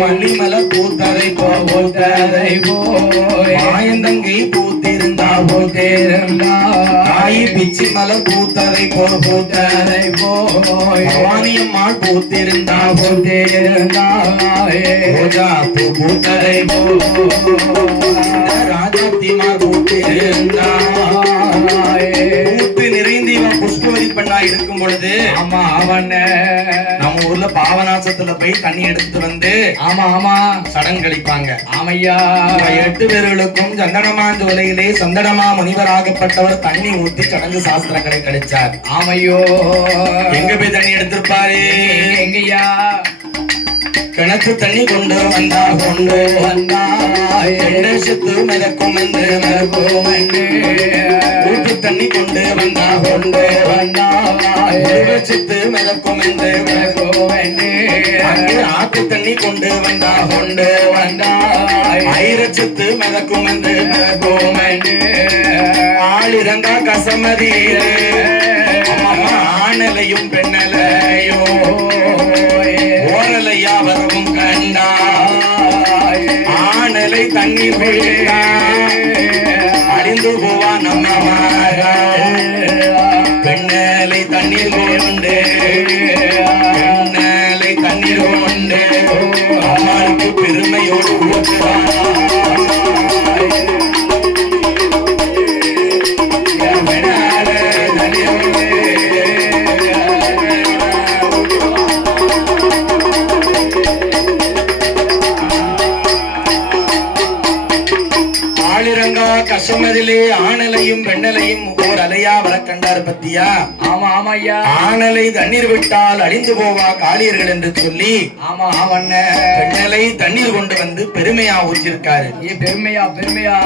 மல்லிமல பூத்ததை பூத்ததை போய் மாயந்தங்கை பூத்திருந்தா பூத்திருந்தாய் பிச்சி மலர் பூத்ததை பூத்ததை போய் பவானியம்மாள் பூத்திருந்தா பூத்திருந்தாய் பூ பூத்ததை போ ராஜத்திமார் பூத்திருந்தாய் பூத்து நிறைந்து இவன் புஷ்பவதி பெண்ணா இருக்கும் பொழுது ஆமா அவன் நம்ம ஊர்ல பாவநாசத்துல போய் தண்ணி எடுத்து வந்து ஆமா ஆமா சடன் கழிப்பாங்க ஆமையா 8 பேர்களுக்கும் சந்தனமாஞ்சோலையிலே சந்தனமா முனிவராகப்பட்டவர் தண்ணி ஊத்தி சடங்கு சாஸ்திரங்களை கழிச்சார் ஆமையோ எங்க போய் தண்ணி எடுத்திருப்பாரு எங்கய்யா கிணத்து தண்ணி கொண்டு வந்தா சுத்து மிதக்கும் என்று ஊட்டு தண்ணி கொண்டு வந்தா சித்து மிதக்கும் என்று ஆத்து தண்ணி கொண்டு வந்தா ஐரச்சித்து மிதக்கும் என்று ஆளிரங்கா கசமதியிலே ஆணலையும் பெண்ணலையோ ஓரலையா வரவும் கண்டா ஆணலை தண்ணீர் போயிட்டா அழிந்து போவா நம்ம பெண்ணலை தண்ணீர் கொண்டு பெண்ணலை தண்ணீர் கொண்டு அம்மாளுக்கு பெருமையோடு கசமதிலே ஆணலையும் பெண்ணலையும் ஓர் அலையா வர கண்டார் பத்தியா ஆமா ஆமா ஐயா ஆணலை தண்ணீர் விட்டால் அழிந்து போவா காளியர்கள் என்று சொல்லி ஆமா ஆமண்ண பெண்ணலை தண்ணீர் கொண்டு வந்து பெருமையா ஊற்றிருக்காரு பெருமையா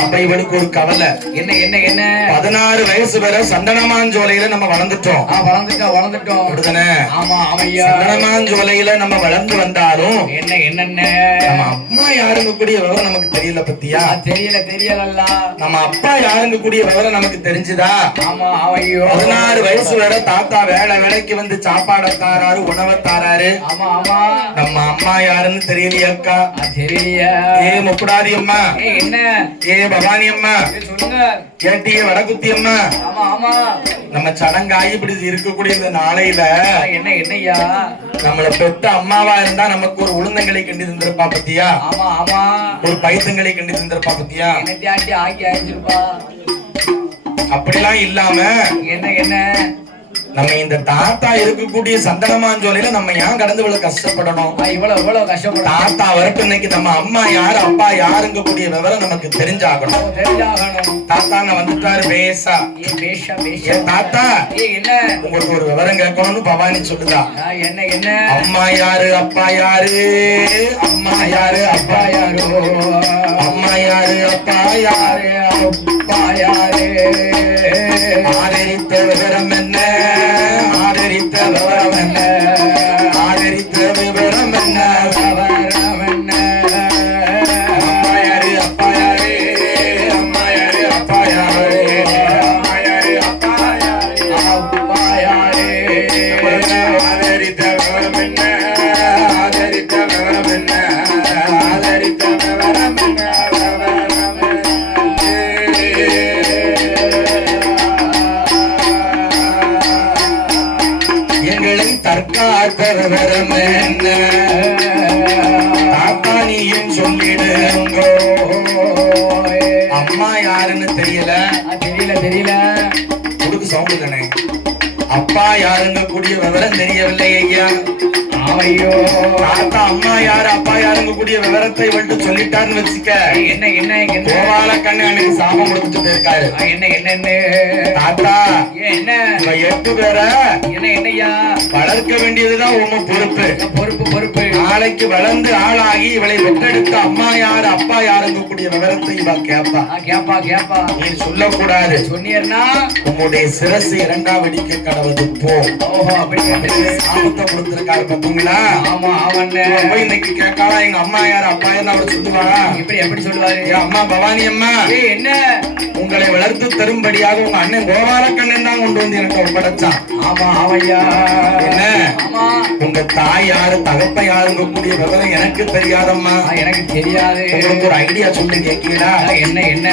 அப்ப இவனுக்கு ஒரு கவலை என்ன என்ன என்ன 16 வயசு வரை சந்தனமாஞ்சோலையில நம்ம வளர்ந்துட்டோம் அப்படிதானே ஆமா ஆமையா சந்தனமாஞ்சோலையில நம்ம வளர்ந்து வந்தாலும் என்ன என்னென்ன நம்ம அம்மா யாருங்க கூடிய விவரம் நமக்கு தெரியல பத்தியா தெரியல நம்ம அப்பா யாருங்க கூடிய விவரம் நமக்கு தெரிஞ்சுதா ஆமா ஐயோ 16 வயசு வரை தாத்தா வேலைக்கு வந்து சாப்பாட தாராரு உணவை தாராரு ஆமா ஆமா நம்ம அம்மா யாருன்னு தெரியலையாக்கா தெரியலையா முப்படாதி அம்மா என்ன பவானி அம்மா சொல்லுங்க ஏட்டிய வடகுத்தி அம்மா ஆமா ஆமா நம்ம சடங்காயி இப்படி இருக்கக்கூடிய இந்த நாளையில என்ன என்னையா நம்மள பெத்த அம்மாவா இருந்தா நமக்கு ஒரு உளுந்தங்களை கிண்டி தந்திருப்பா பத்தியா ஆமா ஆமா ஒரு பைத்தங்களை கிண்டி தந்திருப்பா பத்தியா அப்படிலாம் இல்லாம என்ன என்ன நம்ம இந்த தாத்தா இருக்கக்கூடிய சந்தனமாஞ்சோலையில நம்ம ஏன் கடந்து இவ்வளவு கஷ்டப்படணும் இவ்வளவு கஷ்டப்படும் தாத்தா வரட்டும் இன்னைக்கு நம்ம அம்மா யாரு அப்பா யாருங்க கூடிய விவரம் நமக்கு தெரிஞ்சாகணும் தாத்தாங்க வந்துட்டாரு பேசா தாத்தா என்ன உங்களுக்கு ஒரு விவரம் கேட்கணும்னு பவானி சொல்லுதா என்ன என்ன அம்மா யாரு அப்பா யாரு அம்மா யாரு அப்பா யாரு அம்மா யாரு அப்பா யாரு அப்பா யாரு ஆதரித்த விவரம் என்ன ஆதரித்த விவரம் என்ன ஆதரித்த விவரம் என்ன விவரம் என்ன அம்மா யாரு அப்பா யாரு அம்மா யாரு அப்பா யாரு அம்மா யாரு அப்பா யாரு அப்பா யாரு ஆதரித்த விவரம் என்ன ஆதரித்த விவரம் என்ன ஆதரித்த விவரம் என்ன தற்காத்த விவரம் என்ன தாத்தா நீயும் சொல்லிடுங்கோ அம்மா யாருன்னு தெரியல கொடுக்கு சவுண்டு தானே அப்பா யாருங்க கூடிய விவரம் தெரியவில்லை ஐயா ஐயோ தாத்தா அம்மா யாரு அப்பா யாருங்க கூடிய விவரத்தை வந்து சொல்லிட்டாருன்னு வச்சுக்க என்ன என்ன கோவால கண்ணு அன்னைக்கு சாபம் கொடுத்துட்டு போயிருக்காரு என்ன என்ன தாத்தா என்ன 8 பேரை என்ன என்னையா வளர்க்க வேண்டியதுதான் உங்க பொறுப்பு நாளைக்கு வளர்ந்து ஆளாகி இவளை பெற்றெடுத்த அம்மா யாரு அப்பா யாருங்க கூடிய விவரத்தை இவ கேப்பா கேப்பா நீ சொல்லக்கூடாது. சொன்னீர்னா உங்களுடைய சிரசு இரண்டாம் வெடிக்க கடவுது போ. ஓஹோ அப்படி சாபத்தை கொடுத்திருக்காரு பாத்தீங்களா? ஆமா அவன் போய் இன்னைக்கு கேட்காளா எங்க அம்மா யாரு அப்பா யாரு அவர் சொல்லுவாரா? எப்படி சொல்லுவாரு? என் அம்மா பவானி அம்மா என்ன உங்களை வளர்த்து தரும்படியாக உங்க அண்ணன் கோபாலக்கண்ணன் தான் கொண்டு வந்து எனக்கு ஒப்படைச்சான். ஆமா ஆமையா என்ன ஆமா உங்க தாய் யாரு தகப்ப யாருங்க கூடிய விவரம் எனக்கு தெரியாதம்மா. எனக்கு தெரியாது. உங்களுக்கு ஒரு ஐடியா சொல்லி கேட்கீங்களா? என்ன என்ன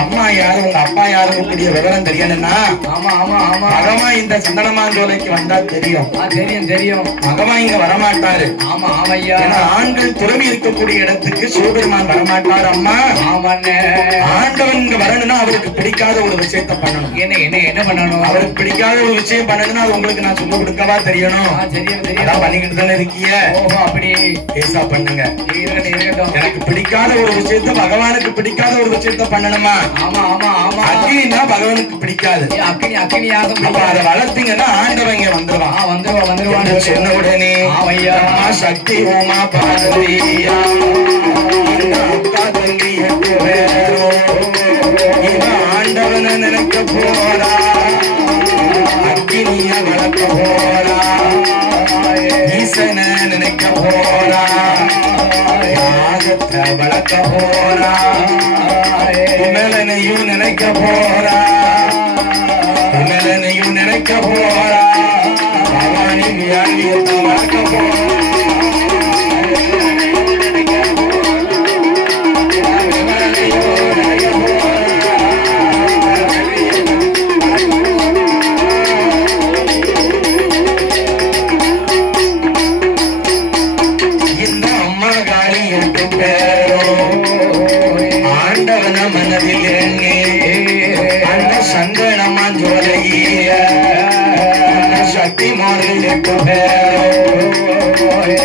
அம்மா யாரு உங்க அப்பா யாருங்க கூடிய விவரம் தெரியணும்னா ஆமா ஆமா ஆமா மகமா இந்த சந்தனமாஞ்சோலைக்கு வந்தா தெரியும். தெரியும் மகமா இங்க வரமாட்டாரு. ஆமா ஆமையா ஏன்னா ஆண்கள் துறவி இருக்கக்கூடிய இடத்துக்கு சிவபெருமான் வரமாட்டார். அம்மா ஆமாண்ணே ஆண்டவன் இங்க வரணும்னா அவருக்கு பிடிக்காத ஒரு விஷயத்த பண்ணணும். என்ன என்ன என்ன பண்ணணும்? அவருக்கு பிடிக்காத ஒரு விஷயம் பண்ணணும்னா அது உங்களுக்கு நான் சொல்ல கொடுக்கவா தெரியணும்? தெரியும் அதான் பண்ணிக்கிட்டு தானே இருக்கீங்க. ஓஹோ அப்படி பேசா பண்ணுங்க. இருக்கட்டும். எனக்கு பிடிக்காத ஒரு விஷயத்த பகவானுக்கு பிடிக்காத ஒரு விஷயத்த பண்ணணுமா? ஆமா ஆமா ஆமா அக்னினா பகவானுக்கு பிடிக்காது. அக்னியாக அப்ப அதை வளர்த்தீங்கன்னா ஆண்டவன் இங்க வந்துருவான். வந்துருவான் சொன்ன உடனே ஐயா சக்தி ஓமா பார்வதியா அக்கா தங்கி எட்டு பேரோ இவன் ஆண்டவனை நினைக்க போறா, அக்னிய வளர்க்க போறா, ஈசனை நினைக்க போறா, யாகத்தை வளர்க்க போறா, விமலனையும் நினைக்க போறா, விமலனையும் நினைக்க போறா, பவானி வியாதியத்தை வளர்க்க போறா. சக்தி மாறில் எட்டு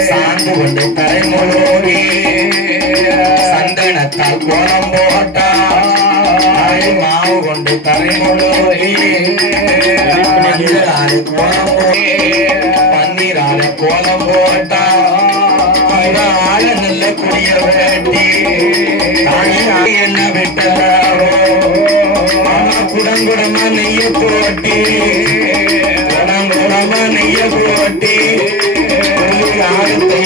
சார்ந்து கொண்டு தலைமுழோடி சந்தனத்தால் கோலம் போட்டா மாவு கொண்டு தலைமுழோடி மஞ்சளாறு கோலம் போடி பன்னீராறு கோலம் போட்டா ஆள நல்ல குடிய வேட்டி என்ன விட்டாரோ குடங்குடமா நெய்ய போட்டி குடங்குடமா நெய்ய போட்டி ஆகத்தை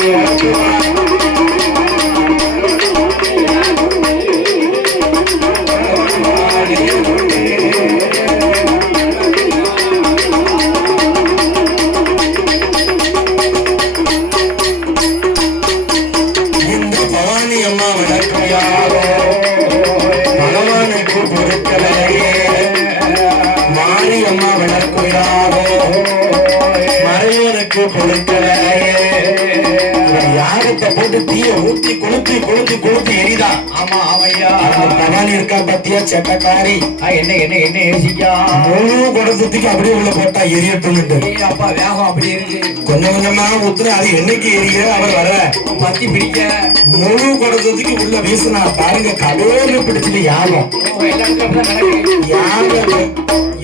இந்த பவானி அம்மா வளர்க்கையாரோ பகவானுக்கு பொருட்களையே மாரியம்மா வளர்க்கிறாரோ மறையோனுக்கு பொருட்களையே யாகத்தை போட்டு தீய ஊத்தி கொளுத்தி கொளுத்தி கொளுத்தி எரிதா. ஆமா ஆமையா பவானி இருக்கா பத்தியா செட்டக்காரி என்ன என்ன என்ன யோசிக்கா முழு குடத்துக்கு அப்படியே உள்ள போட்டா எரியட்டும். அப்பா வேகம் அப்படி இருக்கு. கொஞ்சம் கொஞ்சமா ஊத்துற அது என்னைக்கு எரிய அவர் வர பத்தி பிடிக்க முழு குடத்துக்கு உள்ள வீசினா பாருங்க கடோடு பிடிச்சிட்டு யாகம்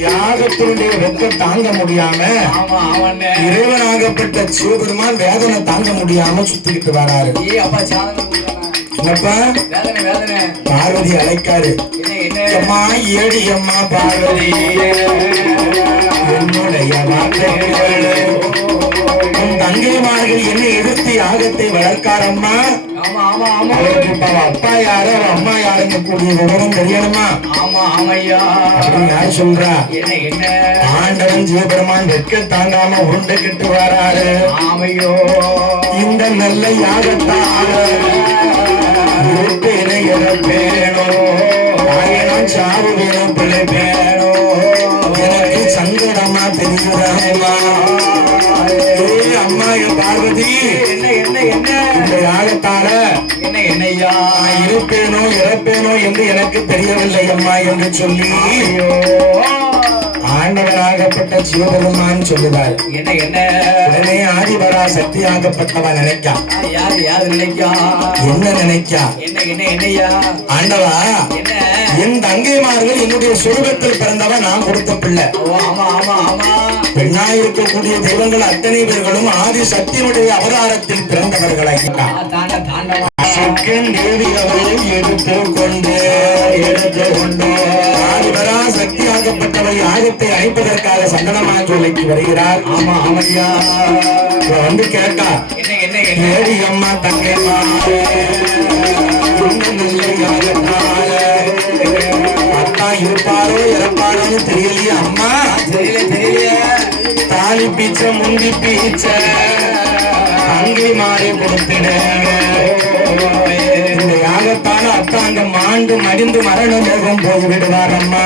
யாகத்தினுடைய வெப்பம் தாங்க முடியாம இறைவனாகப்பட்ட சிவபெருமான் வேதனை தாங்க முடியாம சுத்திக்கிட்டு வராரு. என்னப்பா பார்வதி அழைக்காரு. அம்மா ஏடி அம்மா பார்வதி என்னுடைய தங்கைமார்கள் என்ன எதிர்த்து யாகத்தை வளர்க்காரம்மா. அப்பா யாரோ அம்மா யாருங்க கூடிய விவரம் தெரியணுமா? ஆமா ஆமையா யார் சொல்றா? என்ன ஆண்டவன் சிவபெருமான் வெட்க தாங்காம உருண்டுகிட்டு வராரு. ஆமையோ இந்த நல்ல யாகத்தால இருப்பேனே இறப்பேனும் சாவு வேணும் பிள்ளை வேணும் எனக்கு சங்கடமா தெரியுதாமா. அம்மா பார்வதி என்ன என்ன என்ன இந்த யாகத்தால என்ன என்னையா இருப்பேனோ இறப்பேனோ என்று எனக்கு தெரியவில்லை அம்மா என்று சொல்லி ஆண்டவனாகப்பட்ட சிவபெருமான் சொல்லுவார். என்ன என்ன உடனே ஆதிபரா சக்தியாகப்பட்டவன் நினைக்கா. யாரு யாரு நினைக்கா? என்ன நினைக்கா? என்ன என்ன என்னையா? ஆண்டவா, என்ன என் தங்கைமார்கள் என்னுடைய சொருபத்தில் பிறந்தவன், நான் கொடுத்த பிள்ளை. ஓ ஆமா ஆமா ஆமா. பெண்ணாய் இருக்கக்கூடிய தெய்வங்கள் அத்தனை பேர்களும் ஆதி சக்தியினுடைய அவதாரத்தில் பிறந்தவர்களாக தாண்ட தாண்டவா தேவியவை எடுத்துக்கொண்டு ஆதிபரா சக்தியாகப்பட்டவை யாகத்தை அழைப்பதற்காக சந்தனமான சோலைக்கு வருகிறார். ஆமா ஆமையா. வந்து கேட்டா, என்ன என்ன என்ன ஏடி அம்மா தங்கைமா அத்தா இருப்பாரோ இறப்பாரோன்னு தெரியலையே அம்மா. தெரியல தெரியல. தாலி பீச்ச முந்தி பீச்ச அங்கை மாறி கொடுத்திடுங்க. இந்த யாகத்தால அத்தா அங்க மாண்டு மடிந்து மரண மோகம் போய் விடுவார் அம்மா.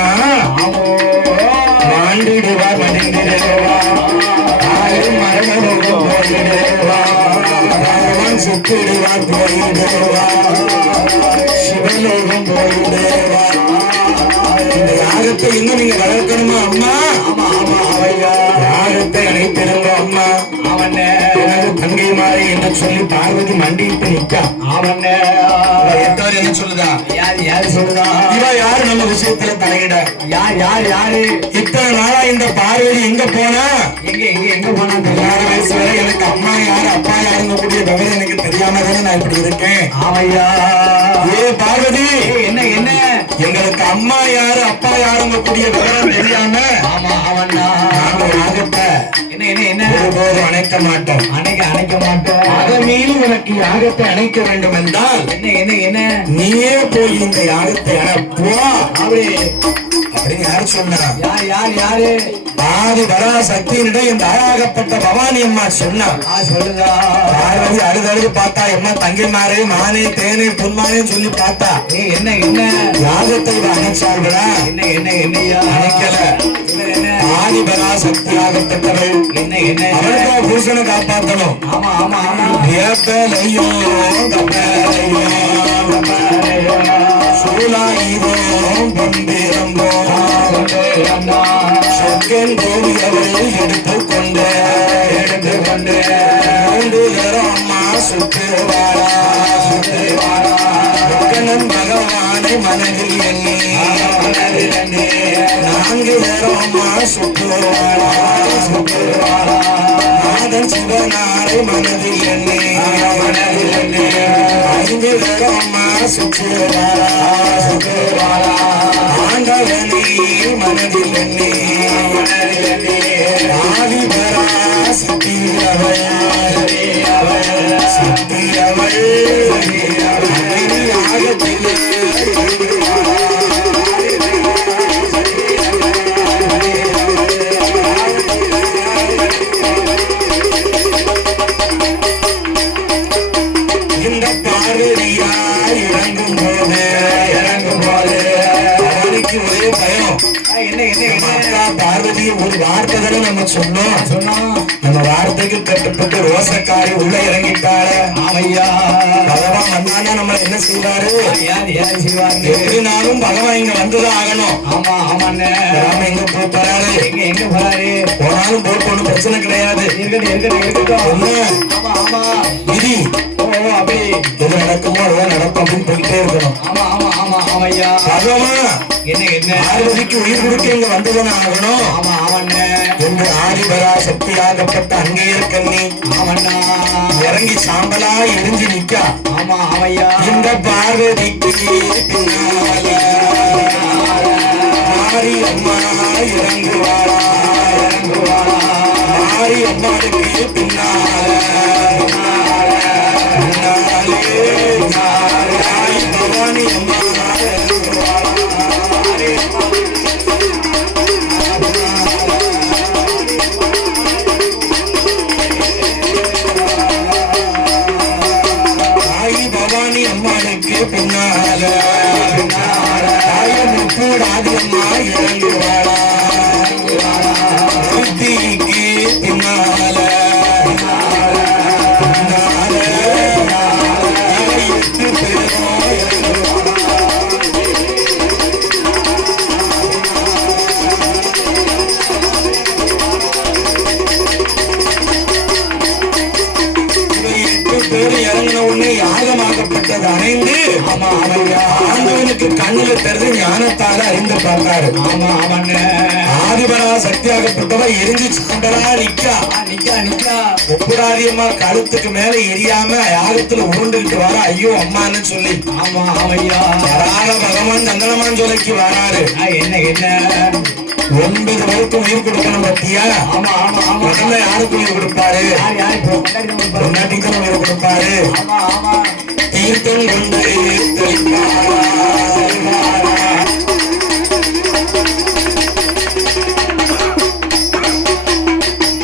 மாண்டிடுவார் மடிந்திடுவார் மரண மோகம் போயிடுவார். பகவான் சுத்திடுவார் போயிடுவார். சிவலோகம் போயிடுவார். இந்த யாகத்தை இன்னும் நீங்க வளர்க்கணுமா அம்மா? ஆமா ஆமா அவையா. யாகத்தை அழைத்திருங்க அம்மா. அவனே எனது தங்கை மாறி என்று சொல்லி பார்வதி மண்டிட்டு நிற்கா. அவனே எட்டார் என்ன சொல்லுதா? யாரு யாரு சொல்லுதா? இவ யாரு நம்ம விஷயத்துல தலையிட? யார் யார் யாரு? இத்தனை நாளா இந்த பார்வதி எங்க போனா? எங்க எங்க எங்க போனா? 16 வயசு வரை எனக்கு அம்மா யாரு அப்பா யாருங்க கூடிய விவரம் எனக்கு தெரியாம தானே நான் இப்படி இருக்கேன். ஆமையா. ஏ பார்வதி, என்ன என்ன எங்களுக்கு அம்மா யாரு அப்பா யாருங்க கூடிய விவரம் தெரியாம ஆமா அவனா நாங்க யாகத்தை என்ன என்ன என்ன ஒருபோதும் அணைக்க மாட்டோம். அணைக்க மாட்டோம். அதை மீறி உனக்கு யாகத்தை அணைக்க வேண்டும் என்றால் என்ன என்ன என்ன நீயே போய் இந்த யாகத்தை அணைப்போ. அப்படி அப்படின்னு யாரு சொன்னா? யார் யார் யாரு? ஆதி வரா சக்தியினிடம் இந்த அழகாகப்பட்ட பவானி அம்மா சொன்னா. சொல்லுதா? பார்வதி அழுது பார்த்தா, எம்மா தங்கை மாறே மானே தேனே புன்மானேன்னு சொல்லி பார்த்தா. என்ன என்ன யாகத்தை அணைச்சார்களா? என்ன என்ன என்னையா? அணைக்கல. என்ன ஆதி வரா சக்தியாகப்பட்டவள் என்ன என்ன அவளுக்கு பூஷணை காப்பாற்றணும். ஆமா ஆமா ஆமா. ஏப்பலையோ கப்பலையோ சூலாயுதோ பம்பிரம்போ சொக்கன் கோவியவள் எடுத்துக்கொண்டு அம்மா சுற்றுவாளா சுக்கனன் பகவானை மனதில் எண்ணி 4 நேரம் அம்மா சுற்றுவாளா நாதன் சிவனாரை மனதில் எண்ணி 5 நேரம் அம்மா சுற்றுவாளா ஆண்டவனை மனதில் எண்ணி ஆதிபரா சக்தியவள் யாகத்திலே இந்த பார்வதியாய் இறங்கும் போது அவனுக்கு ஒரே பயம். என்ன என்ன நம்ம என்ன அக்கா பார்வதி ஒரு வார்த்தை தானே நம்ம சொன்னோம். சொன்னோம். நம்ம வார்த்தைக்கு கட்டுப்பட்டு ரோசக்காரி உள்ள இறங்கிட்டாரு. ஆமையா. பகவான் வந்தானா நம்ம என்ன செய்வாரு? யார் யார் செய்வாங்க? எப்படினாலும் பகவான் இங்க வந்துதான் ஆகணும். ஆமா ஆமாண்ணே. ராம எங்க போறாரு? எங்க எங்க போறாரு? போனாலும் போட்டு ஒண்ணும் பிரச்சனை கிடையாது. இருக்கட்டும் என்ன ஆமா ஆமா. விதி ஓ அப்படி எது நடக்குமோ அதுதான் நடக்கும் அப்படின்னு போயிட்டே இருக்கணும். ஆமா ஆமா ஆமா ஆமையா. பகவான் என்ன என்ன பார்வதிக்கு உயிர் கொடுக்க இங்க வந்துதானே ஆகணும். ஆமா ஆமாண்ணே. என்று ஆதிபரா சக்தியாகப்பட்ட அங்கேயர் கண்ணி ஆமண்ணா இறங்கி சாம்பலா எரிஞ்சு நிக்கா. ஆமா ஆமையா. இந்த பார்வதிக்கு பின்னால மாரி அம்மா இறங்குவாரா மாரி அம்மாவுக்கு பின்னால பவானி அம்மா பவானி அம்மாளுக்கு பின்னால தாய முக்கூடாதி அம்மா இறங்குவாளா புத்திக்கு பின்னால 8 பேரும் இறங்கின உடனே யாகமாகப்பட்டது அணைந்து ஆமா ஆமையா ஆண்டவனுக்கு கண்ணுல தெரிந்து ஞானத்தால அறிந்து பார்த்தாரு. ஆமா ஆமாண்ண ஆதிபரா சக்தியாகப்பட்டவ எரிஞ்சு சாம்பலா நிக்கா நிக்கா நிக்கா ஒப்புராதியம்மா கழுத்துக்கு மேல எரியாம யாகத்துல உருண்டுகிட்டு வர ஐயோ அம்மான்னு சொல்லி ஆமா ஆமையா வராத பகவான் நந்தனமான் சொல்லைக்கு வராரு. என்ன என்ன 9 பேருக்கு உயிர் கொடுக்கணும் பத்தியா? ஆமா ஆமா ஆமா முதல்ல யாருக்கு உயிர் கொடுப்பாரு? யார் யார் இப்போ பொண்டாட்டிக்கு தான் உயிர் கொடுப்பாரு. ஆமா ஆமா தீர்த்தம் கொண்டு தெளிப்பாரா.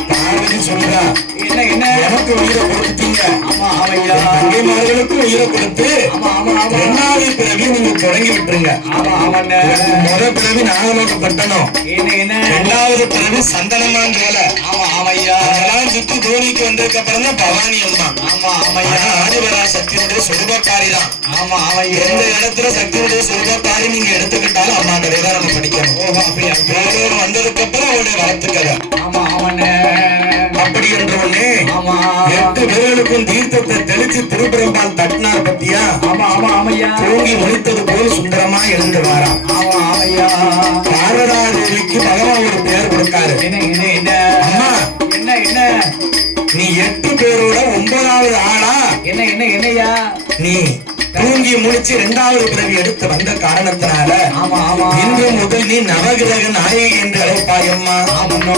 பார்வதி சொல்றா என்ன என்ன எனக்கு உயிரை கொடுத்துட்டீங்க, ஆமா ஆமையா தங்கைமார்களுக்கும் உயிரை கொடுத்து ஆமா ஆமா ஆமா 2வது பிறவி நீங்க தொடங்கி விட்டுருங்க. ஆமா ஆமாண்ண முதல் பிறவி நாகலோகப்பட்டனம், என்ன என்ன 2வது பிறவி சந்தனமான் போல. ஆமா ஆமையா அதெல்லாம் சுத்தி தோனிக்கு வந்ததுக்கு அப்புறம் தான் பவானி அம்மா. ஆமா ஆமையா ஆதிபரா சக்தியுடைய சுரூபக்காரி தான். ஆமா ஆமையா எந்த இடத்துல சக்தியுடைய சுரூபக்காரி நீங்க எடுத்துக்கிட்டாலும் அம்மா கதையை தான் நம்ம படிக்கணும். ஓஹோ அப்படியா பேரோர் வந்ததுக்கு அப்புறம் அவருடைய வளர்த்துக்கதை ஆமா ஆமாண்ண அப்படி என்ற உடனே ஆமா 8 பேர்களுக்கும் தீர்த்தத்தை தெளிச்சு திருப்பெரும்பால் தட்டினார் பத்தியா? ஆமா ஆமா ஆமையா தூங்கி முடித்தது போல் சுந்தரமா எழுந்து வாராம். ஆமா ஆமையா பார்வதாதேவிக்கு பகவான் ஒரு பேர் கொடுத்தாரு. என்ன என்ன என்ன அம்மா என்ன என்ன நீ 8 பேரோட 9வது ஆளா என்ன என்ன என்னையா நீ தூங்கி முடிச்சு 2வது பிறவி எடுத்து வந்த காரணத்தினால ஆமா ஆமா இன்று முதல் நீ நவகிரக நாயகி என்று அழைப்பாயம்மா ஆமண்ணோ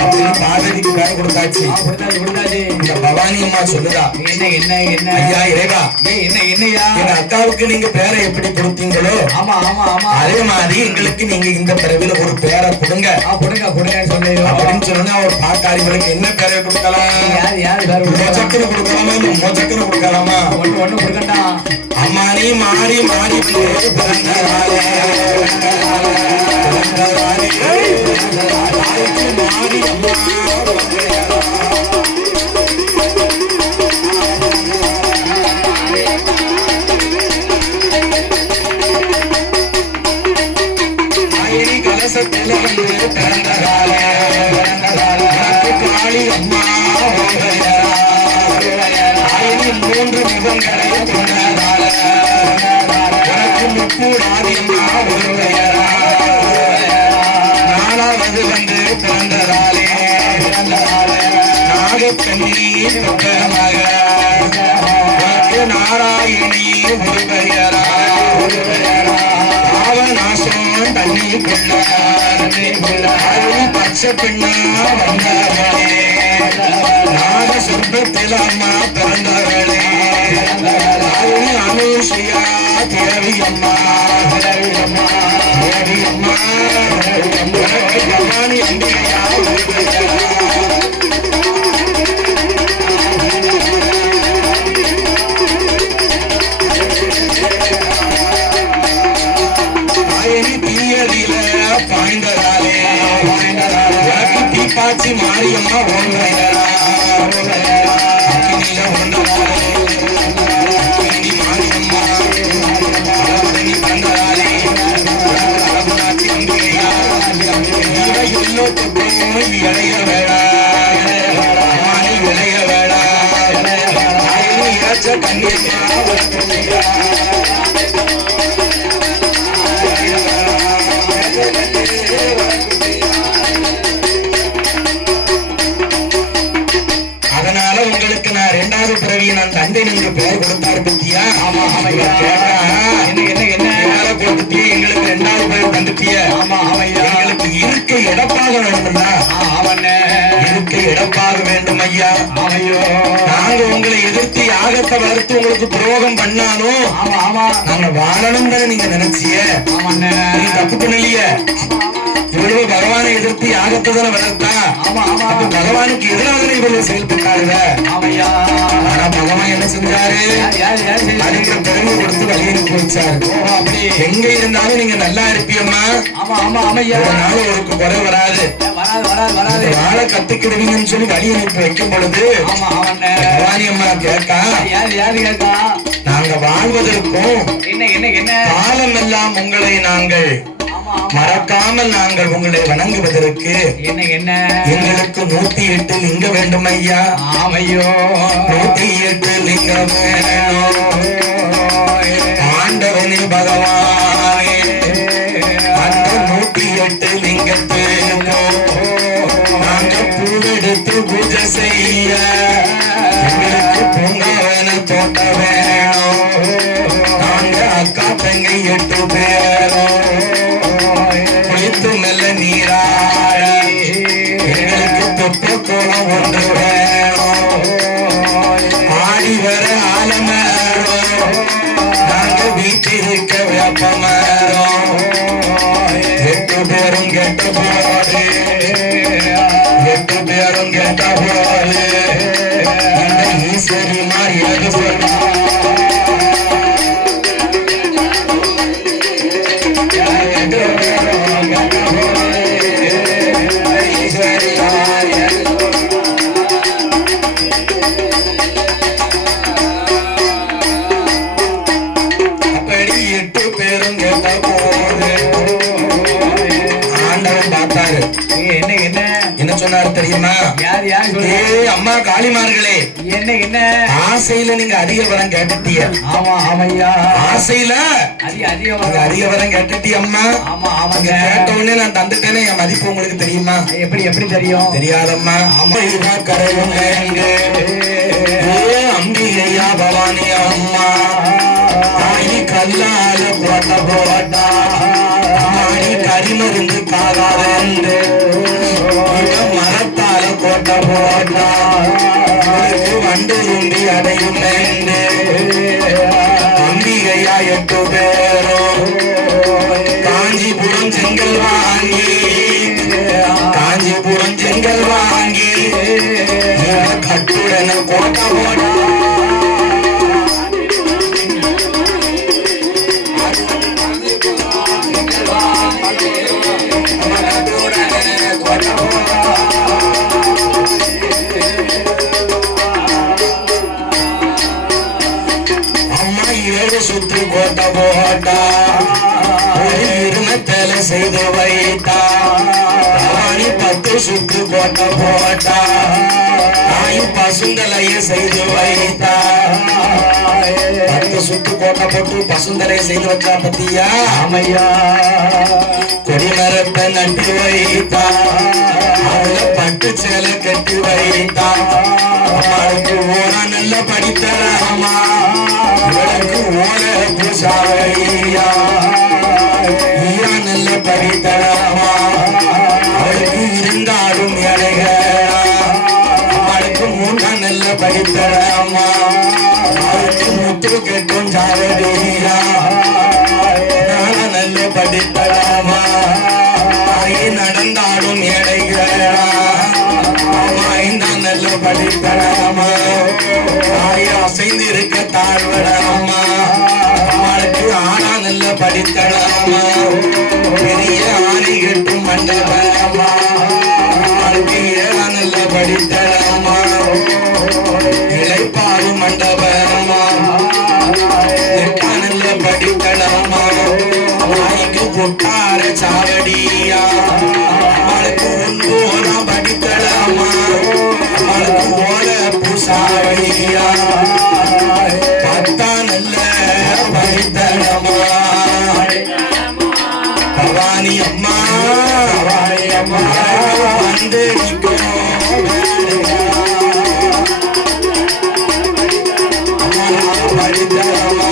அப்படின்னு பார்வதிக்கு பேர் கொடுத்தாச்சு. கொடுத்தாச்சு கொடுத்தாச்சு இந்த பவானி அம்மா சொல்லுதா, என்ன என்ன என்ன ஐயா இறைவா, என்ன என்னையா எங்க அக்காவுக்கு நீங்க பேரை எப்படி கொடுத்தீங்களோ ஆமா ஆமா ஆமா அதே மாதிரி எங்களுக்கு நீங்க இந்த பிறவில ஒரு பேரை கொடுங்க கொடுங்க கொடுங்க சொல்லு அப்படின்னு சொன்னா அவர் பாக்காரிகளுக்கு என்ன பேரை கொடுக்கலாம்? யார் யார் வேற மோச்சக்கரை கொடுக்கலாமா, இல்ல மோச்சக்கரை கொடுக்கலாமா? ஒண்ணு ஒண்ணு கொடுக்கட்டா அம்மா நீ மாறி மாறி வந்து பிறந்ததாலே, பிறந்ததாலே, தாய்க்கு மாறி அம்மா தாயி கலசத்தில் வந்து பிறந்ததாலே, உனக்கு காளி அம்மா தாயி 3 முகங்களை கொண்டதால உனக்கு முக்கூடாதி அம்மா ஒருவையரா. 4வது வந்து பிறந்ததாலே நாகக்கண்ணி பக்கமாக உனக்கு நாராயணி ஒருவையரா. பாவநாசம் தண்ணிக்குள்ள பச்சை பெண்ணா வந்தவளே, நாக சொர்க்கத்தில் அம்மா பிறந்தவளே, அனுஷியா தேவி அம்மா, தேவி அம்மா, தேவி அம்மா, பவானி அம்பிகையா தாயனி தீயதில பாய்ந்ததாலே, உனக்கு தீப்பாச்சி மாரியம்மா ஓடுவையரா. அக்கினியில ஓடுந்ததாலே அக்கினி மாரியம்மா பலவதனி பிறந்ததாலே அழகுநாச்சி அம்பிகையா இவை எல்லோத்துக்கும் இளைய வேடா, அம்மானி இளைய வேடா. தாயனி இறச்ச கண்ணியம்மா வளர்த்துமையா. அதனால உங்களுக்கு நான் 2வது பிறவியை நான் தந்தை என்று பெயர் கொடுத்தாரு பத்தியா? ஆமா ஆமையா கேட்டா என்ன என்ன என்ன பேரை கொடுத்துட்டு எங்களுக்கு 2வது பெயர் தந்துட்டிய. ஆமா ஆமையா எங்களுக்கு இருக்கை இடப்பாக வேண்டும்னா ஆமண்ண இருக்கை இடப்பாக வேண்டும் ஐயா. ஆமையோ நாங்க உங்களை எதிர்த்து யாகத்தை வளர்த்து உங்களுக்கு துரோகம் பண்ணாலும் ஆமா ஆமா நாங்க வாழணும் தானே நீங்க நினைச்சிய. ஆமண்ண நீ தப்பு பண்ணலைய. இவ்வளவு பகவானை எதிர்த்து யாகத்தை தானே வளர்த்தா. ஆமா ஆமா அப்ப பகவானுக்கு எதிராக இவ்வளவு செயல்பட்டாருங்க. ஆமையா ஆனா பகவான் என்ன செஞ்சாரு? யார் யார் யார் செய்தது? அதுக்கு பெருமை கொடுத்து வழி அனுப்பி வச்சாரு. ஓ அப்படி எங்க இருந்தாலும் நீங்க நல்லா இருப்பியம்மா, ஆமா ஆமா ஆமையா ஒரு நாள் ஒரு குறை வராது, வராது வராது வராது வாழ கத்துக்கிடுவீங்கன்னு சொல்லி வழி அனுப்பி வைக்கும் பொழுது ஆமா ஆமண்ண பவானி அம்மா கேட்டா, யார் யார் கேட்டா நாங்க வாழ்வதற்கும் என்ன என்ன என்ன காலம் எல்லாம் உங்களை நாங்கள் ஆமா மறக்காமல் நாங்கள் உங்களை வணங்குவதற்கு என்ன எங்களுக்கு 108 லிங்க வேண்டும் ஐயா. ஆமையோ 108 லிங்கம் வேணும் ஆண்டவனே பகவானே. அந்த 108 லிங்கத்துக்கு நாங்க பூவெடுத்து பூஜை செய்ய எங்களுக்கு பூங்காவன தோட்ட வேணும். நாங்க அக்கா தங்கை 8 பேரும் குளித்து மெல்ல நீராடி எங்களுக்கு தொட்ட கோலம் ஒன்று வேணும். ஆடி வர ஆலமரம் நாங்க வீட்டிருக்க வேப்பமரம் 8 பேரும் கெட்ட போது 8 பேரும் கெட்ட போது இந்த ஈஸ்வரி மாறியது சொல்லுங்க. அப்படி 8 பேரும் கேட்ட போது ஆண்டவன் பார்த்தாரு. என்ன சொன்னாரு தெரியுமா? ஏ அம்மா காளிமார்களே, என்ன ஆசையில நீங்க அதிக வரம் கேட்டுட்டிய. ஆமையா ஆசையில நீங்க அதிக வரம் கேட்டுட்டிய அம்மா. நீங்க கேட்ட உடனே நான் தந்துட்டேனே, என் மதிப்பு உங்களுக்கு தெரியுமா? எப்படி தெரியும்? தெரியாதம்மா. அம்மா கரையும் அம்பிகையா பவானி அம்மா ஆயி கல்லால போட்டா ஆடி கரிமருந்து காகாதென்று மரத்தால போட்டா வண்டு உண்டி அடையும் அம்பிகையா 8 பேரும் காஞ்சிபுரம் செங்கல் வாங்கி கட்டுடன கோட்டை போடா அம்மா 7 சுற்று கோட்டை போட்டா ஒரு இருமத்தல செய்து வைத்தா. 10 சுற்று கோட்டை போட்டா பசுந்தலைய செய்து வைத்தா. 10 சுற்று கோட்டை போட்டு பசுந்தலைய செய்து வச்சா பத்தியா? ஆமையா கொடிமரத்தை நட்டு வைத்தா. அதுல பட்டு சேலை கட்டி வைத்தா. அவளுக்கு ஓர நல்ல படித்தராமா, இவளுக்கு ஓர பூசாவையா நல்ல படித்தராமா. அவளுக்கு இருந்தாலும் இடைகளா, அவளுக்கு 3 நல்ல படித்தராமா. அவளுக்கு முத்து கெட்டும் சாவடியா நல்ல படித்தராமா. நடந்தாலும் ஏழைகளா நல்ல படித்தராமா. அசைந்து இருக்க தாழ்வடாமா. அவளுக்கு ஆனா நல்ல படித்தராமா. பெரிய ஆணை கட்டும் மண்டபமா. அவளுக்கு 7 நல்ல படித்தராமா. இளைப்பாறு மண்டபமா. 8 நல்ல படித்தராமா. வாய்க்கு கொட்டார சாவடியா. அவளுக்கு 9 படித்தராமா. அவளுக்கு ஓல பூசாவடியா. 10 நல்ல படித்தராமா. பவானி அம்மா வந்து படித்தராமா.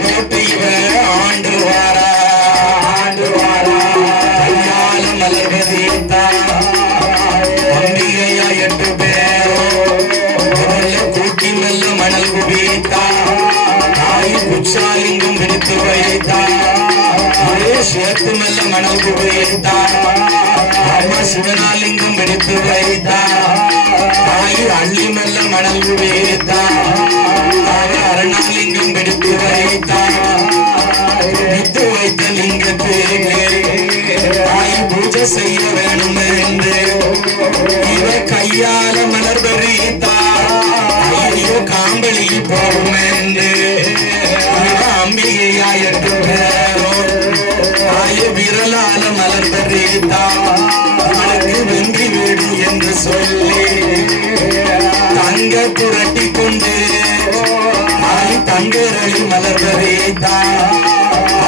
போட்டு இவ ஆண்டு வாரா கையால மலர்வதீத்தா. அம்பிகையா 8 பேரும் கூட்டி நல்ல மணல் குவித்தா. தாய் குச்சாலிங்கம் விடுத்து வைத்தா. சேர்த்து நல்ல மணல் குவித்தா. அம்மா சிவனாலிங்கம் விடுத்து வைத்தா. தாய் அள்ளி நல்ல மணல் குவித்தா. அரணாலிங்கம் விடுத்து வைத்தா. விட்டு வைத்த லிங்கத்துக்கு தாய் பூஜை செய்ய வேணும் என்று இவ கையால மலர் பறித்தா. அடையாள மலர்வரேதான் அவளுக்கு வென்றி வீடு என்று சொல்லி தங்க புரட்டி கொண்டு தங்கரளி மலர்வரேதான்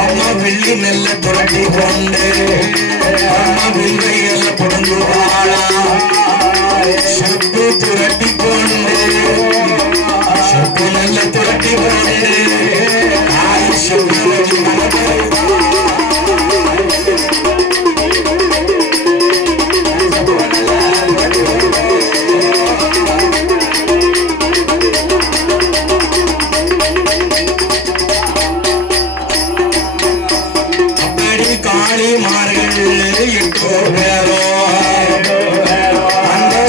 அம்மா வெள்ளி நெல்ல புரட்டி கொண்டு அம்மா வில்வையல்ல புடங்குவாளா சொப்பு புரட்டி கொண்டு சொப்பு நல்ல புரட்டி கொண்டு சொப்பு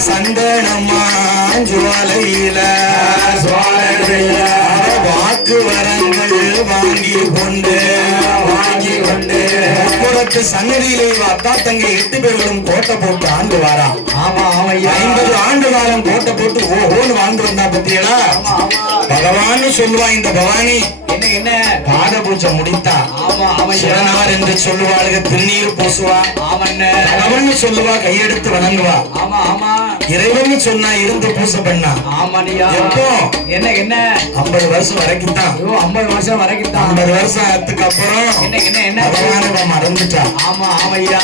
சந்தனமா ஜுவாலையில வாக்கு வரங்கள் வாங்கி கொண்டு புறத்து சன்னதியிலே அக்கா தங்க 8 பேர்களும் கோட்டை போட்டு ஆண்டு வாரா. ஆமா ஆமையா 50 ஆண்டு காலம் கோட்டை போட்டு ஓஹோன்னு வாழ்ந்து வந்தா பத்தியலா பகவான்னு சொல்லுவா. இந்த பவானி என்ன என்ன பாத பூஜை முடித்தா ஆமா ஆமையா சிவனார் என்று சொல்லுவாளுக, திருநீர் பூசுவா, ஆமண்ணே அவன்னு சொல்லுவா, கையெடுத்து வணங்குவா. ஆமா ஆமா இறைவன் சொன்னா இருந்து பூசை பண்ணா. ஆமாடியா எப்போ என்ன என்ன 50 வருஷம் வரைக்கும் தான். 50 வருஷம் வரைக்கும் தான். 50 வருஷத்துக்கு அப்புறம் என்ன என்ன என்ன பகவானவ மறந்துட்டா. ஆமா ஆமையா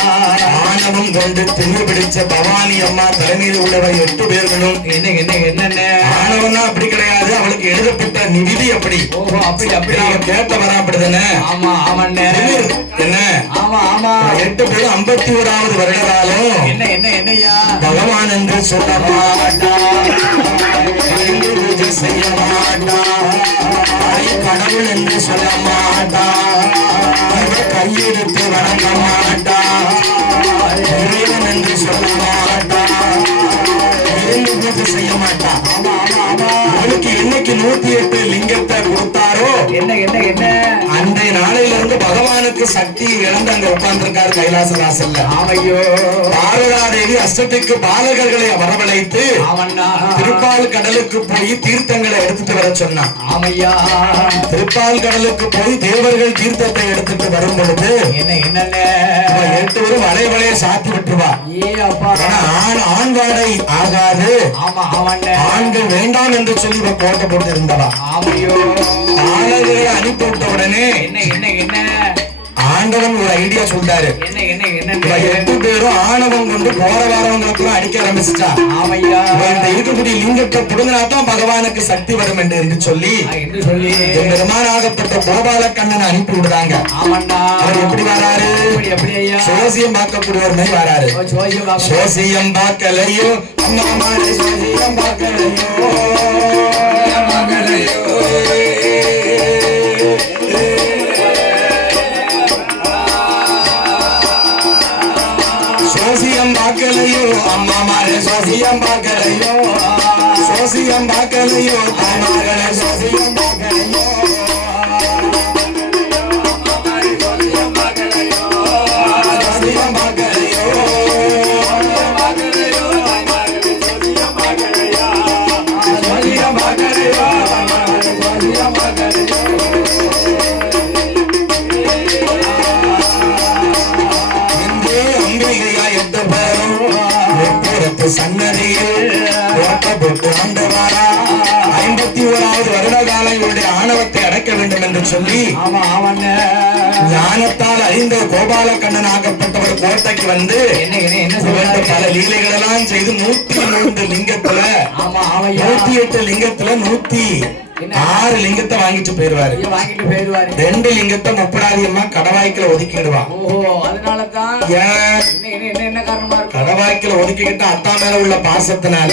ஆணவம் கொண்டு திமிர் பிடிச்ச பவானி அம்மா தலைமையில் உள்ளவர் 8 பேர்களும் என்ன என்ன என்னென்ன ஆணவம்னா அப்படி கிடையாது, அவளுக்கு எழுதப்பட்ட நிவிதி அப்படி. ஓஹோ அப்படி அப்படி அவ கேட்ட வரா அப்படிதானே. ஆமா ஆமண்ணே என்ன ஆமா ஆமா 8 பேரும் 51வது வருடகாலம் என்ன என்ன என்னையா பகவான் என்று சொல்ல மாட்டா, பூஜை செய்ய மாட்டா, கடவுள் என்று சொல்ல மாட்டா, கையெடுத்து வணங்க மாட்டா, இறைவன் என்று சொல்ல மாட்டா, இருந்து பூஜை செய்ய மாட்டா. அவளுக்கு என்னைக்கு 108 லிங்கத்தை கொடுத்தாரோ என்ன என்ன என்ன அன்றைய நாளையில இருந்து பகவானுக்கு சக்தி இழந்து அங்க உட்கார்ந்திருக்காரு கைலாசவாசல்ல. ஆமையோ பார்வதாதேவி அஷ்டத்துக்கு பாலகர்களை வரவழைத்து ஆமண்ணா திருப்பால் கடலுக்கு போய் தீர்த்தங்களை எடுத்துட்டு வர சொன்னான். ஆமையா திருப்பால் கடலுக்கு போய் தேவர்கள் தீர்த்தத்தை எடுத்துட்டு வரும் பொழுது என்ன என்னண்ணே 8 பேரும் வளைய சாத்தி விட்டுருவா. ஏ அப்பா ஆண் வாடை ஆகாது, ஆமா ஆமண்ணே ஆண்கள் வேண்டாம் என்று சொல்லி கோட்டை போட்டு இருந்தவா. ஆமையோ பாலகர்களை அனுப்பி விட்ட உடனே என்ன என்ன என்ன ஆண்டவன் ஒரு ஐடியா சொல்றாரு. என்ன என்ன என்ன 8 பேரும் ஆணவம் கொண்டு போற வாரவங்களுக்கு அடிக்க ஆரம்பிச்சுட்டா. ஆமையா இந்த இருக்கக்கூடிய லிங்கத்தை புடுங்கினாதான் பகவானுக்கு சக்தி வரும் என்று சொல்லி என்று சொல்லி பெருமானாகப்பட்ட கோபாலக்கண்ணனை அனுப்பி விடுறாங்க. ஆமண்ணா அவர் எப்படி வராரு? எப்படி எப்படி ஐயா சோசியம் பார்க்கக்கூடியவர் மாதிரி வராரு. சோசியம் பார்க்கலையோ அம்மா மாதிரி சோசியம் பார்க்கலையோ சோசியம் பார்க்கலையோ அம்மா மாதிரி சோசியம் பார்க்கலையோ, சோசியம் பார்க்கலையோ தாய்மார்களே சோசியம் பார்க்கலையோ, சோசியம் பார்க்கலையோ, சோசியம் பார்க்கலையோ, சோசியம் பார்க்கலையோ, சோசியம் பார்க்கலையோ. சன்னதியில் கோட்டை போட்டு ஆண்டவாரா 51வது வருட காலம் இவருடைய ஆணவத்தை அடக்க வேண்டும் என்று சொல்லி ஞானத்தால் அறிந்த கோபாலக்கண்ணன் ஆகப்பட்டவர் கோட்டைக்கு வந்து பல லீலைகள் எல்லாம் செய்து 103 லிங்கத்துல 108 லிங்கத்துல 106 லிங்கத்தை வாங்கிட்டு போயிருவாரு. 2 லிங்கத்தை முப்பராதியம்மா கடவாய்க்குல ஒதுக்கிடுவா. கடவாய்க்குல ஒதுக்கிக்கிட்டு அத்தா மேல உள்ள பாசத்தினால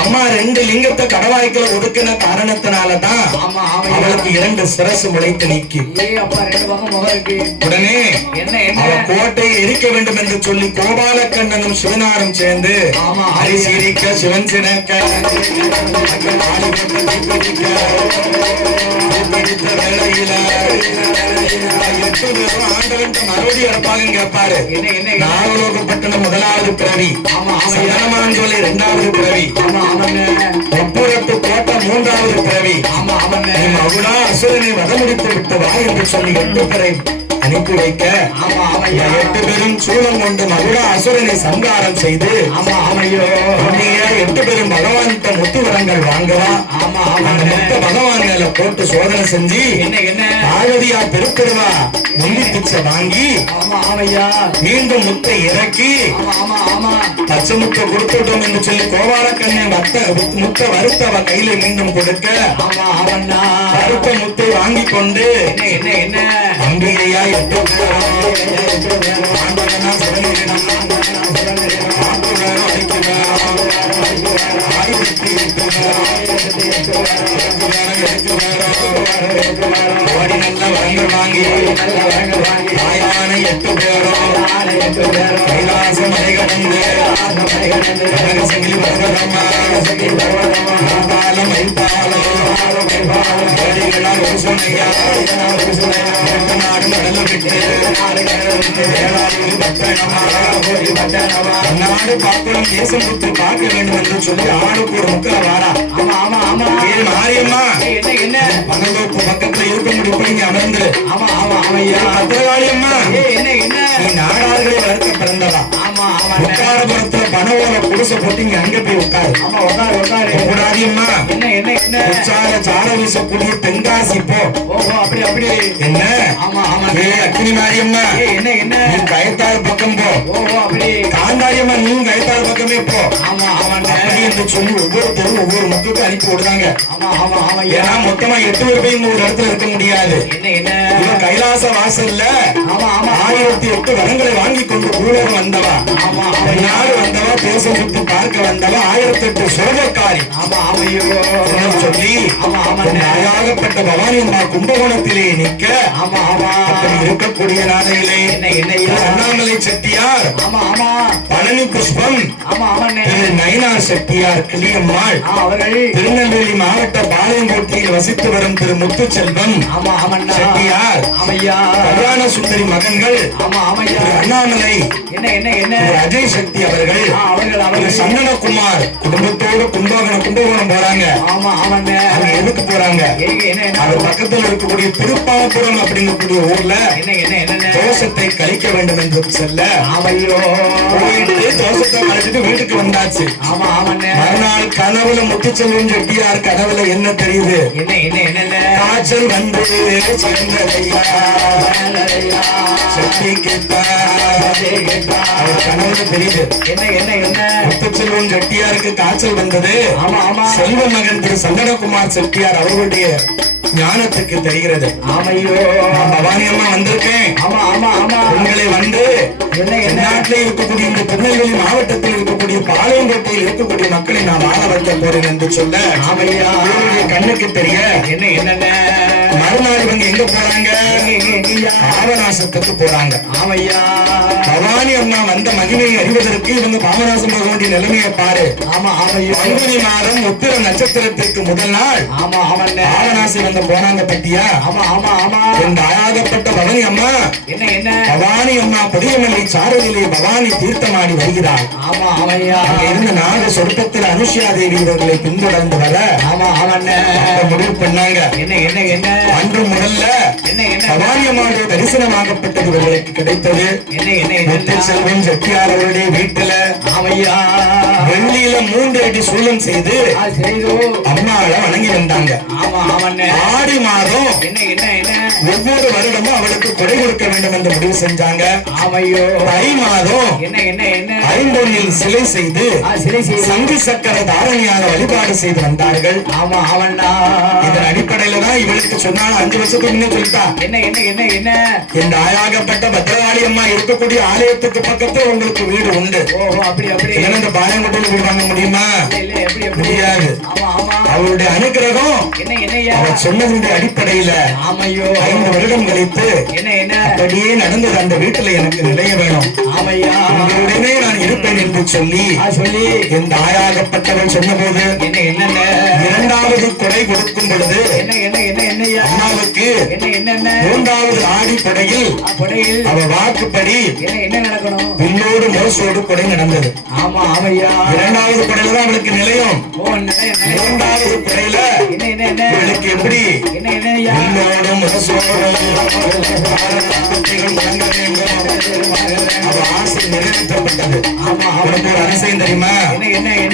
அம்மா 2 லிங்கத்தை கடவாய்க்குல ஒதுக்கின காரணத்தினாலதான் அவளுக்கு 2 சிரசு முளைத்து நீக்கி உடனே அவ கோட்டையை எரிக்க வேண்டும் என்று சொல்லி கோபாலக்கண்ணனும் சிவனாரும் சேர்ந்து அரிசிரிக்க சிவன் சினக்க வேளையில 8 பேரும் ஆண்டவன் மறுபடி அடப்பாக கேட்பாரு. நாகலோகப்பட்டணம் 1வது பிறவி, சந்தனமாஞ்சோலை 2வது பிறவி, ஒப்புரத்து கோட்டை 3வது பிறவி, மகுடா அசுரனை வத முடித்து விட்டு வா என்று சொல்லி 8 பிறவி அனுப்பி வைக்க ஆமா ஆமையா 8 பேரும் சூலம் கொண்டு மகுட அசுரனை சங்காரம் செய்து ஆமா ஆமையோ 8 பேரும் பகவான்கிட்ட முத்து வரங்கள் வாங்கவா ஆமா அந்த ஆமாண்ணே முத்த பகவான் மேல போட்டு சோதனை செஞ்சு என்ன ஆகதியா பெருப்பெருவா முந்தி பிச்சை வாங்கி ஆமா ஆமையா மீண்டும் முத்தை இறக்கி ஆமா ஆமா ஆமா பச்சை முட்டை கொடுத்துட்டோம் என்று சொல்லி கோவாலக்கண்ணை முட்டை வறுத்தவ கையில மீண்டும் கொடுக்க ஆமா ஆமண்ணா வறுத்த முத்தை வாங்கி கொண்டு என்ன அம்பிகையா 8 பேரும் ஆண்டவனா சிவனேனா ஓடி நல்ல வரங்கள் வாங்கி தாயான 8 பேரும் கைலாச மலை கடந்து சங்கிலி பர்வதம்மா பாலம் ஓடிகளால் ஒரு சொன்னையா நாடு நடந்து விட்டு நாடு பார்க்கணும் தேசம் புத்தி பார்க்க வேண்டும் என்று சொல்லி ஆளுக்கு ஒரு முக்கிய வாரா ஆமா ஆமா ஆமா மாரியம்மா என்ன பனந்தோப்பு பக்கத்துல இருக்க முடியும் இங்க அமர்ந்து ஆமா ஆமா ஆமையா பத்திரகாளியம்மா என்ன நீ நாடார்களை வளர்க்க பிறந்தவா ஆமா ஆமா உட்காரபுரத்துல பனவோல குடிசை போட்டு இங்க அங்க போய் உட்காரு ஆமா உட்காரு கூடாதியம்மா என்ன உச்சார சார வீசக்கூடிய தென்காசி போ ஓஹோ அப்படி என்ன ஆமா ஆமா ஏ அக்கினி மாரியம்மா என்ன நீ கயத்தாறு பக்கம் போ ஓஹோ அப்படி காந்தாரியம்மா நீ கயத்தாறு பக்கமே போ ஆமா ஆமாண்ணே அப்படி என்று சொல்லி ஒவ்வொருத்தரும் ஒவ்வொரு மக்களுக்கும் அனுப்பி விடுறாங்க ஆமா ஆமா ஆமா ஏன்னா மொத்தமா 8 பேர் போய் ஒரு இடத்துல இருக்க முடியாது என்ன இவன் கைலாச வாசல்ல ஆமா ஆமா 1008 வரங்களை வாங்கி கொண்டு ஊழல் வந்தவா ஆமா நாடு வந்தவா தேசம் சுத்தி பார்க்க வந்தவா 1008 சோகக்காரி ஆமா ஆமையோ சொல்லி ஆமா ஆமா நாயாகப்பட்ட பவானி அம்மா கும்பகோணத்திலே நிக்க ஆமா ஆமா அப்படி இருக்கக்கூடிய நாளையிலே என்னையா அண்ணாமலை செட்டியார் ஆமா ஆமா பழனி புஷ்பம் ஆமா ஆமாண்ணே திரு நயினார் செட்டியார் கிளியம்மாள் அவர்கள் திருநெல்வேலி மாவட்ட பாளையங்கோட்டையில் வசித்து வரும் திரு முத்துச்செல்வம் ஆமா ஆமண்ணா செட்டியார் ஆமையா கல்யாண சுந்தரி மகன்கள் ஆமா ஆமையா திரு அண்ணாமலை என்ன திரு அஜய் சக்தி அவர்கள் திரு சந்தனகுமார் குடும்பத்தோடு கும்பகோணம் போறாங்க ஆமா ஆமாண்ணே அவங்க எதுக்கு போறாங்க அது பக்கத்துல இருக்கக்கூடிய திருப்பாவபுரம் அப்படிங்கக்கூடிய ஊர்ல என்ன தோஷத்தை கழிக்க வேண்டும் என்று சொல்ல ஆமையோ போயிட்டு தோஷத்தை கழிச்சிட்டு வீட்டுக்கு வந்தாச்சு ஆமா ஆமாண்ணே மறுநாள் கனவுல முத்துச்செல்வன் செட்டியார் கனவுல என்ன தெரியுது என்ன காய்ச்சல் வந்து சேர்ந்ததையா சக்தி அவர் கனவுல தெரியுது என்ன முத்துச்செல்வன் செட்டியாருக்கு காய்ச்சல் வந்தது ஆமா ஆமா செல்வ மகன் திரு சந்தனகுமார் செட்டியார் அவர்களுடைய ஞானத்துக்கு தெரிகிறது ஆமையோ நான் பவானி அம்மா வந்திருக்கேன் ஆமா ஆமா ஆமா உங்களை வந்து நாட்டில் இருக்கக்கூடிய இந்த திருநெல்வேலி மாவட்டத்தில் இருக்கக்கூடிய பாளையங்கோட்டையில் இருக்கக்கூடிய மக்களை நான் வாழ வைக்க போறேன் என்று சொல்ல ஆமையா அவருடைய கண்ணுக்கு தெரிய என்ன மறுநாள் இவங்க எங்க போறாங்க பாவநாசத்துக்கு போறாங்க ஆமையா பவானி அம்மா வந்த மகிமையை அறிவதற்கு இவங்க பாவநாசம் போக வேண்டிய நிலைமையை பாரு ஆமா ஆமையா பங்குனி மாதம் உத்திர நட்சத்திரத்திற்கு முதல் நாள் ஆமா ஆமாண்ணே பாவநாசி வந்து போனாங்க பத்தியா ஆமா ஆமா ஆமா இந்த ஆயாகப்பட்ட பவானி அம்மா என்ன பவானி அம்மா புதியமல்லி சாரதிலே பவானி தீர்த்தமாடி வருகிறார் ஆமா ஆமையா அங்க இருந்த நாடு சொர்க்கத்தில் அனுஷியா தேவி இவர்களை பின்தொடர்ந்து வர ஆமா ஆமாண்ணே முடிவு பண்ணாங்க என்ன அன்று முதல்ல என்ன பவானி அம்மாவுடைய தரிசனமாகப்பட்டது இவர்களுக்கு கிடைத்தது முத்துச்செல்வன் செட்டியார் அவருடைய வீட்டுல ஆமையா வெள்ளியில 3 அடி சூலம் செய்து செய்தோ அம்மாவை வணங்கி வந்தாங்க ஆமா ஆமாண்ணே ஆடி மாதம் என்ன ஒவ்வொரு வருடமும் அவளுக்கு கொடை கொடுக்க வேண்டும் என்று முடிவு செஞ்சாங்க ஆமையோ தை மாதம் என்ன ஐம்பொன்னில் சிலை செய்து சிலை செய்து சங்கு சக்கர தாரணியாக வழிபாடு செய்து வந்தார்கள் ஆமா ஆவண்ணா இதன் அடிப்படையில தான் இவளுக்கு சொன்னாலும் 5 வருஷத்துக்கு முன்னே சொல்லிட்டா என்ன இந்த ஆயாகப்பட்ட பத்திரகாளி அம்மா இருக்கக்கூடிய ஆலயத்துக்கு பக்கத்துல உங்களுக்கு வீடு உண்டு ஓஹோ அப்படி இல்லைன்னா இந்த பாளையங்கோட்டையில வீடு வாங்க முடியுமா இல்ல எப்படி முடியாது ஆமா ஆமா அவருடைய அனுக்கிரகம் என்னய்யா அவர் சொன்னதுடைய அடிப்படையில ஆமையோ 5 வருடம் கழித்து என்ன அப்படியே நடந்தது அந்த வீட்டுல எனக்கு நிலைய வேணும் ஆமையா உங்களுடனே நான் இருப்பேன் என்று சொல்லி இந்த ஆயாகப்பட்டவன் சொன்னபோது என்ன 2வது கொடை கொடுக்கும் பொழுது என்னய்யா அம்மாவுக்கு என்ன மூன்றாவது ஆடி கொடையில் கொடையில் அவ வாக்குப்படி என்ன நடக்கணும்? பின்னோடு மோசோடு கொடை நடந்தது. ஆமா ஆமையா. இரண்டாவது கொடையில தான் அவளுக்கு நிலையம். மூன்றாவது கொடையில அவளுக்கு எப்படி பின்னோடு மோசோடும் முழங்க வேண்டும். அவ ஆசை நிறைவேற்றப்பட்டது. அவளுக்கு ஒரு அதிசயம் தெரியுமா?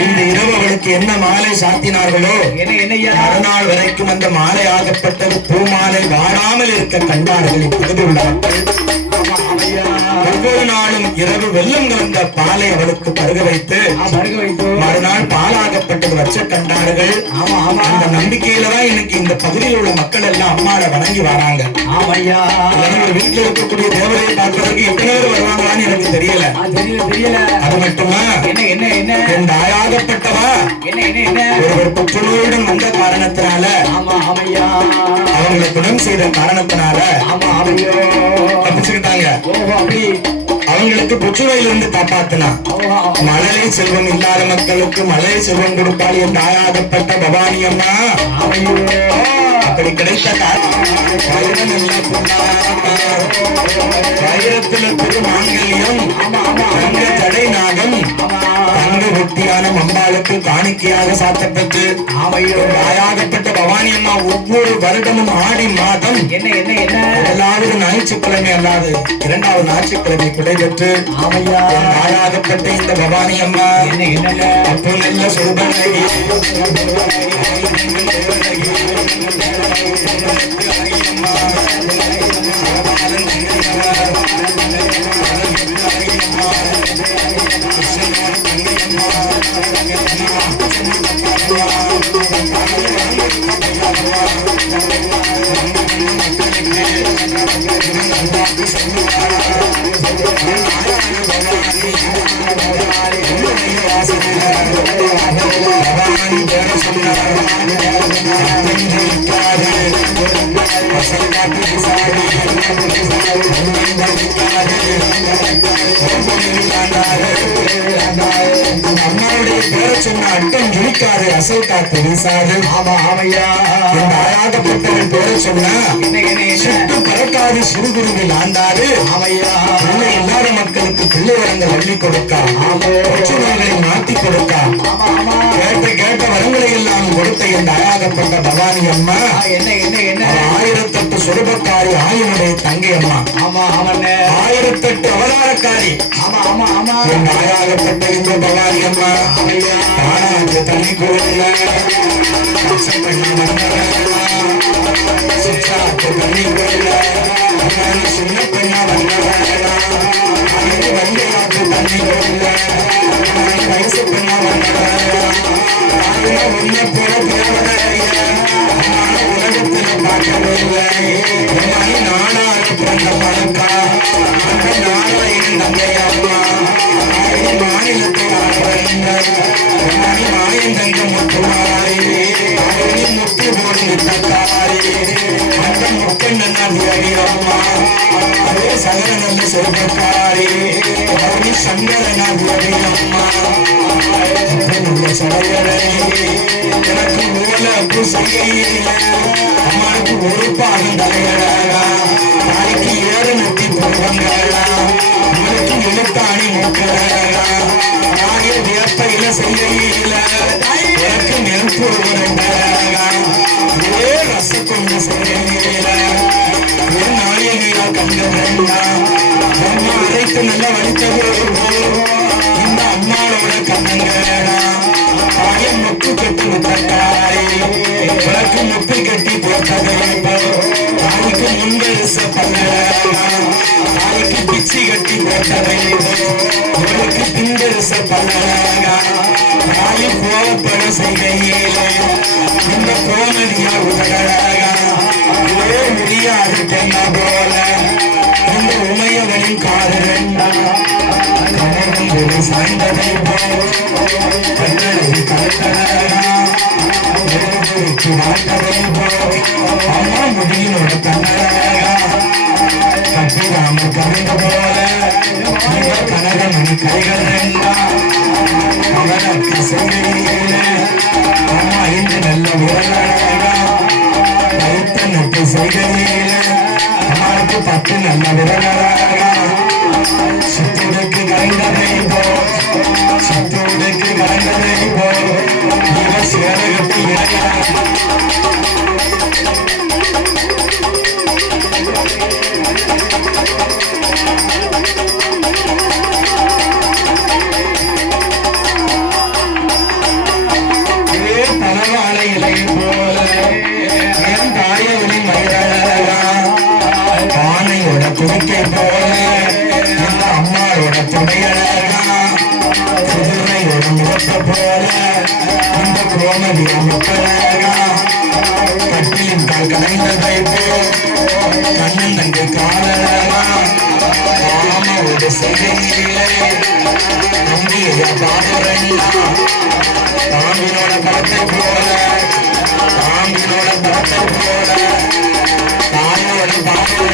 இந்த இரவு அவளுக்கு என்ன மாலை சாத்தினார்களோ மறுநாள் வரைக்கும் அந்த மாலை ஆகப்பட்டது பூமாலை வாழாமல் இருக்க கண்டார்கள். இப்பொழுது உள்ள மக்கள் ஒவ்வொரு நாளும் இரவு வெள்ளம் கலந்த பாலை அவளுக்கு பருக வைத்து மறுநாள் பாலாகப்பட்டது வச்ச கண்டார்கள். அந்த நம்பிக்கையில தான் இன்னைக்கு இந்த பகுதியில் உள்ள மக்கள் எல்லாம் அம்மாவை வணங்கி வராங்க. ஒரு வீட்டுல இருக்கக்கூடிய தேவதையை பார்ப்பதற்கு எத்தனை பேர் வருவாங்களான்னு எனக்கு தெரியல. அது மட்டுமா என் தாயாகப்பட்டவா ஒருவர் புற்றுநோயுடன் வந்த காரணத்தினால அவங்களை குணம் செய்த காரணத்தினால தப்பிச்சுக்கிட்டாங்க. அவங்களுக்கு புற்றுநோயிலிருந்து காப்பாத்தினா. மழலை செல்வம் இல்லாத மக்களுக்கு மழலை செல்வம் கொடுப்பாள் என் தாயாகப்பட்ட பவானி அம்மா. அப்படி கிடைத்த வைரத்துல திரு மாங்கல்யம் தங்க ஜடை நாகம் தங்க வெட்டியான அம்பாளுக்கு காணிக்கையாக சாத்தப்பட்டு தாயாகப்பட்ட பவானி அம்மா ஒவ்வொரு வருடமும் ஆடி மாதம் முதலாவது ஞாயிற்றுக்கிழமை அல்லாது இரண்டாவது ஞாயிற்றுக்கிழமை குடை பெற்று தாயாகப்பட்ட இந்த பவானி அம்மா அப்போ நல்ல சொல்பனை அம்மாவுடைய பேரை சொன்ன அட்டம் ஜுடிக்காது அசல் காத்து வீசாது. ஆயாகப்பட்டவன் பேரை சொன்னா சுட்டு பறக்காது சிறுகுருவில் ஆண்டாது. பிள்ளை இல்லாத மக்களுக்கு பிள்ளை வரங்கள் அள்ளி கொடுக்கா, பிரச்சனைகளை மாற்றி கொடுக்கா, கேட்ட வரங்களை எல்லாம் கொடுத்த இந்த ஆயாகப்பட்ட பவானி அம்மா 1008 சுரபக்காரி ஆயுனுடைய தங்கை அம்மா. 1008 அவதாரக்காரி என் ஆயாகப்பட்ட இந்த பவானி அம்மா தானாக்கு தண்ணி கோயில்ல சிச்சாக்கு தண்ணி கோயில்ல சின்ன பெண்ணா வந்தையாக்கு தண்ணி கோயில்ல வயசு பெண்ணா உன்னை போல உலகத்துல பார்க்கவில்லை. நாடாக பிறந்த பழக்கா அந்த நாளையின் தந்தையம்மா மாநிலத்தை மாயன் தங்க முத்துமாரி முத்து போட்டு தக்காரி அந்த முக்கண்ணன் அம்மா அதே சகர நல்ல சிறப்பக்காரி அவனி சங்கரன் அம்மா சடையலை எனக்கு மூலப்பு செய்யல அம்மாவுக்கு ஒரு பாகம் தலைகளா தாய்க்கு 7 நெத்தி பூவங்களா உங்களுக்கு எழுத்தாணி மூக்கலா தாய வேப்பையில செய்யல எனக்கு நெருப்பு ஒரே ரச கொண்டு செய்யல என் நாயகியா கண்ட வேண்டாம் அம்மா அரைத்து நல்ல வலித்தது இந்த அம்மாவோட கண்ணங்களா தாயை முத்து கட்டி முத்தாரி உனக்கு முத்து கட்டி போட்டதை தாய்க்கு முன்வரிச பல்லடா தாய்க்கு பிச்சி கட்டி போட்டதை உனக்கு பின்வரிச பல்லடா தாயை கோவப்பட செய்கையில இந்த கோமதியா உதடழகா ஒரே முடியாது தென்ன போல இந்த உமையவனின் காது ரெண்டா கணவன் சாய்ந்ததை போல் அம்மா முடியினோட கண்ணராம கவிந்த போல கனகமணி கைகள் அவனுக்கு செய்ய அம்மா இன்று நல்ல உறவாக வைத்த நட்டு செய்கையில அம்மாவுக்கு 10 நல்ல விரலாக சித்தூருக்கு கலந்ததை போல் சித்தூருக்கு கலந்ததை போல் இவ சேரகட்டு இளைஞர் குதிக்கை போல இந்த அம்மாவோட துணையழகா குதிரையோட முகத்தை போல இந்த கோமதி மக்களழகா கட்டிலின் கால் கலைந்ததை போல் கண்ணன் தங்கை காலழகா மாமாவோட செய்கையிலே நம்பிய பாடுறா தாம்பினோட படத்தை போல தாம்பினோட படத்தை போல தாயோட பாடுறா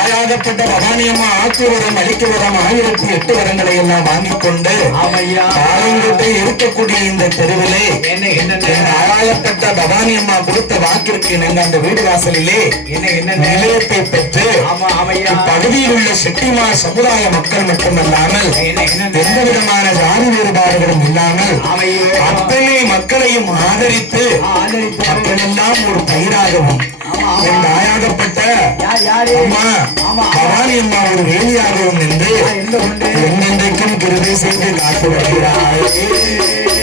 ஆயாகப்பட்ட பவானியம்மா ஆத்துவரம் அளிக்கவரம் 1008 வரங்களை எல்லாம் வாங்கிக் கொண்டு காலங்கொட்டை இருக்கக்கூடிய இந்த தெருவிலே ஆயாகப்பட்ட பவானியம்மா கொடுத்த வாக்கிற்கு இணங்க அந்த வீடு வாசலிலே நிலையத்தை பெற்று பகுதியில் உள்ள செட்டிமார் சமுதாய மக்கள் மட்டுமல்லாமல் எந்த விதமான ஜாதி வேறுபாடுகளும் இல்லாமல் அத்தனை மக்களையும் ஆதரித்து மக்கள் எல்லாம் ஒரு பயிராகவும் இந்த ஆயாகப்பட்ட அம்மா பவானி அம்மா ஒரு வேலியாகவும் நின்று எங்கென்றைக்கும் கிருபை செய்து காத்து வருகிறார்.